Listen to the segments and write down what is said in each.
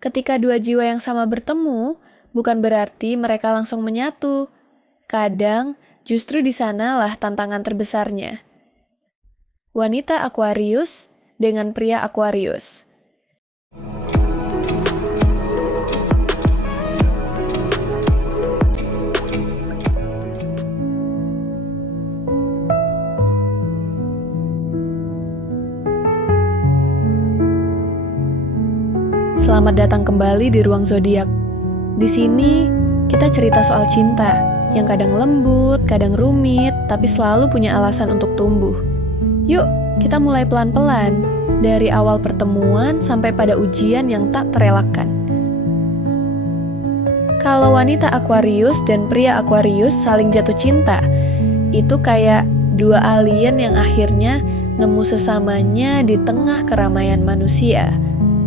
Ketika dua jiwa yang sama bertemu, bukan berarti mereka langsung menyatu. Kadang, justru di sanalah tantangan terbesarnya. Wanita Aquarius dengan pria Aquarius. Selamat datang kembali di Ruang Zodiak. Di sini kita cerita soal cinta yang kadang lembut, kadang rumit, tapi selalu punya alasan untuk tumbuh. Yuk, kita mulai pelan-pelan dari awal pertemuan sampai pada ujian yang tak terelakkan. Kalau wanita Aquarius dan pria Aquarius saling jatuh cinta, itu kayak dua alien yang akhirnya nemu sesamanya di tengah keramaian manusia.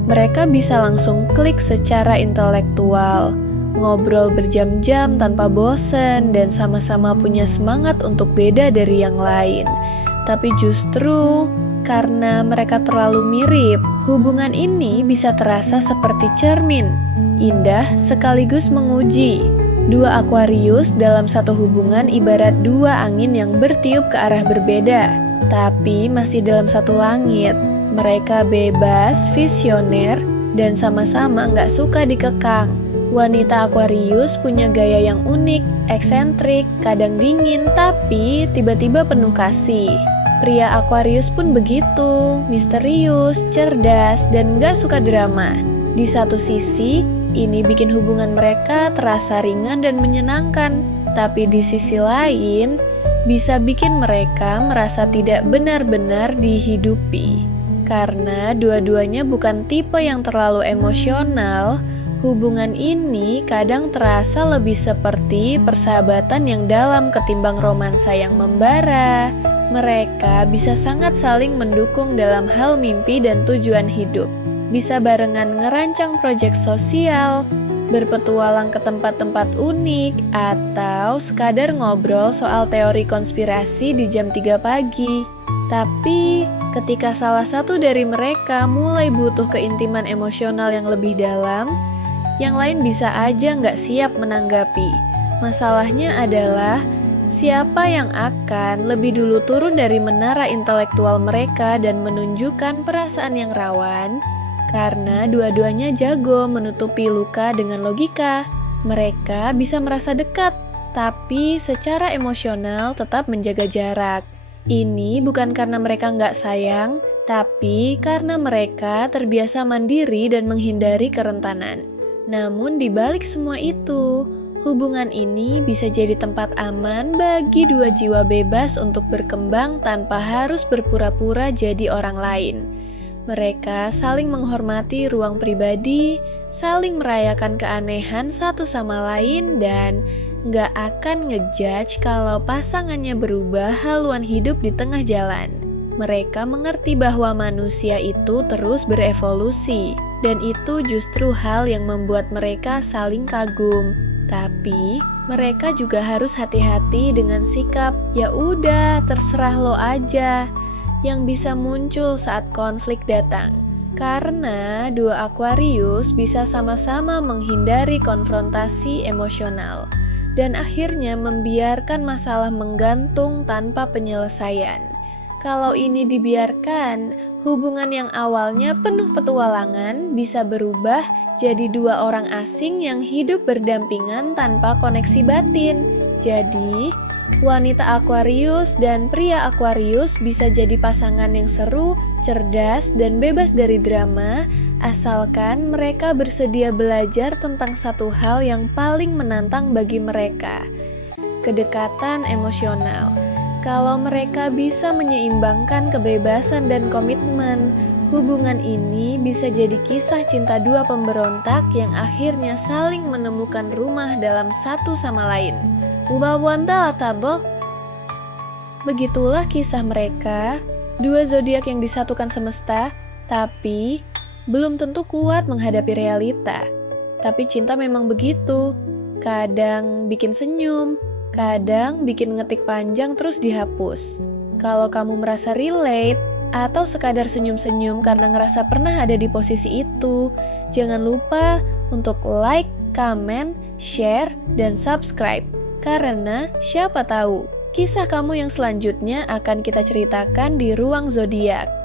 Mereka bisa langsung klik secara intelektual, ngobrol berjam-jam tanpa bosen, dan sama-sama punya semangat untuk beda dari yang lain. Tapi justru karena mereka terlalu mirip, hubungan ini bisa terasa seperti cermin, indah sekaligus menguji. Dua Aquarius dalam satu hubungan ibarat dua angin yang bertiup ke arah berbeda, tapi masih dalam satu langit. Mereka bebas, visioner, dan sama-sama nggak suka dikekang. Wanita Aquarius punya gaya yang unik, eksentrik, kadang dingin, tapi tiba-tiba penuh kasih. Pria Aquarius pun begitu, misterius, cerdas, dan nggak suka drama. Di satu sisi, ini bikin hubungan mereka terasa ringan dan menyenangkan. Tapi di sisi lain, bisa bikin mereka merasa tidak benar-benar dihidupi. Karena dua-duanya bukan tipe yang terlalu emosional, hubungan ini kadang terasa lebih seperti persahabatan yang dalam ketimbang romansa yang membara. Mereka bisa sangat saling mendukung dalam hal mimpi dan tujuan hidup. Bisa barengan ngerancang proyek sosial, berpetualang ke tempat-tempat unik, atau sekadar ngobrol soal teori konspirasi di jam 3 pagi. Tapi, ketika salah satu dari mereka mulai butuh keintiman emosional yang lebih dalam, yang lain bisa aja nggak siap menanggapi. Masalahnya adalah, siapa yang akan lebih dulu turun dari menara intelektual mereka dan menunjukkan perasaan yang rawan? Karena dua-duanya jago menutupi luka dengan logika. Mereka bisa merasa dekat, tapi secara emosional tetap menjaga jarak. Ini bukan karena mereka nggak sayang, tapi karena mereka terbiasa mandiri dan menghindari kerentanan. Namun di balik semua itu, hubungan ini bisa jadi tempat aman bagi dua jiwa bebas untuk berkembang tanpa harus berpura-pura jadi orang lain. Mereka saling menghormati ruang pribadi, saling merayakan keanehan satu sama lain, dan nggak akan ngejudge kalau pasangannya berubah haluan hidup di tengah jalan. Mereka mengerti bahwa manusia itu terus berevolusi, dan itu justru hal yang membuat mereka saling kagum. Tapi, mereka juga harus hati-hati dengan sikap, ya udah terserah lo aja, yang bisa muncul saat konflik datang. Karena dua Aquarius bisa sama-sama menghindari konfrontasi emosional dan akhirnya membiarkan masalah menggantung tanpa penyelesaian. Kalau ini dibiarkan, hubungan yang awalnya penuh petualangan bisa berubah jadi dua orang asing yang hidup berdampingan tanpa koneksi batin. Jadi, wanita Aquarius dan pria Aquarius bisa jadi pasangan yang seru, cerdas, dan bebas dari drama, asalkan mereka bersedia belajar tentang satu hal yang paling menantang bagi mereka, kedekatan emosional. Kalau mereka bisa menyeimbangkan kebebasan dan komitmen, hubungan ini bisa jadi kisah cinta dua pemberontak yang akhirnya saling menemukan rumah dalam satu sama lain. Ubawanta atabo. Begitulah kisah mereka, dua zodiak yang disatukan semesta, tapi belum tentu kuat menghadapi realita. Tapi cinta memang begitu. Kadang bikin senyum, kadang bikin ngetik panjang terus dihapus. Kalau kamu merasa relate, atau sekadar senyum-senyum karena ngerasa pernah ada di posisi itu, Jangan lupa untuk like, comment, share, dan subscribe. Karena siapa tahu, kisah kamu yang selanjutnya akan kita ceritakan di Ruang Zodiak.